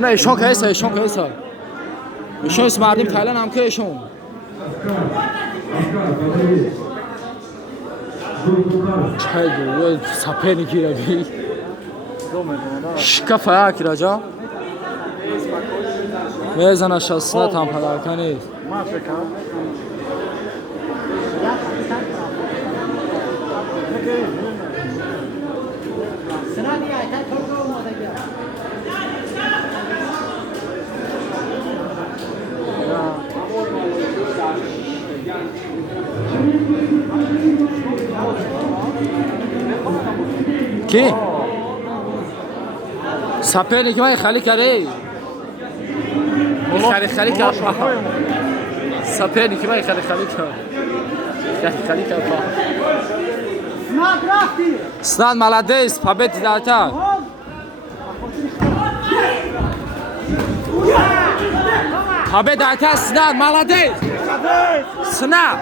نه ایشون که هست ایشون که هست ایشون اسم مردم تایلند هم که ایشون چای دو سپه نگیره بی شکف ها کی راجا میزنه شستنت هم پدرکه نیست کی؟ سپه نگه خالی کردی؟ خالی کرد سپه نگه خالی کرد خالی کرد سنان молодец победа دارتا победа دارتا سنان молодец سنان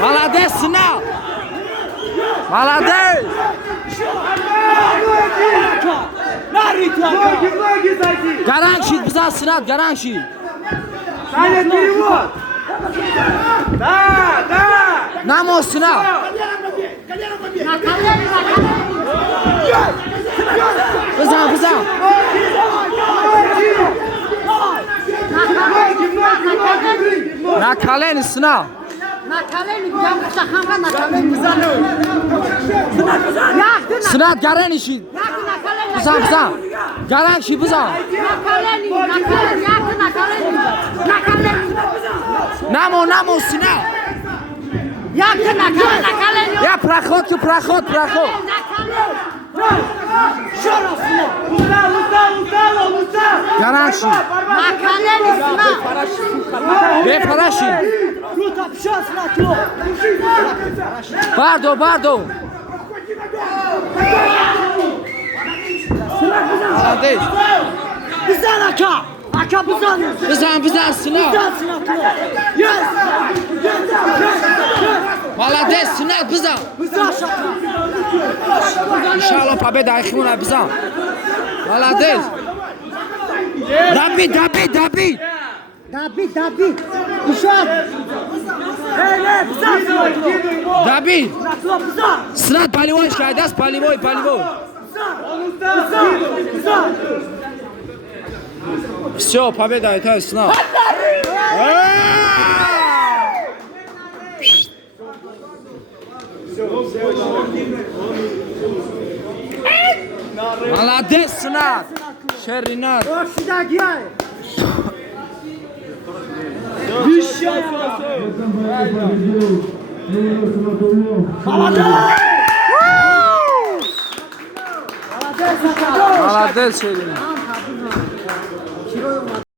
молодец сынок молодец гаранг шид бизан сынок гаранг шид намо сынок бизан на колени сынок на колени будем шаханга на колени бизану сынок гаранг шид бизан гаранг шид бизан на колени намо сынок на колени я проход гаранг шид на колени бепараши бардо молодец бизан ака бизан сынок молодец сынок бизан иншаллах победа айхмуна бизан молодец Давид ишат Давид сынок полевой шайдас полевой все победа это сынок молодец сынок шеринат молодец шеринат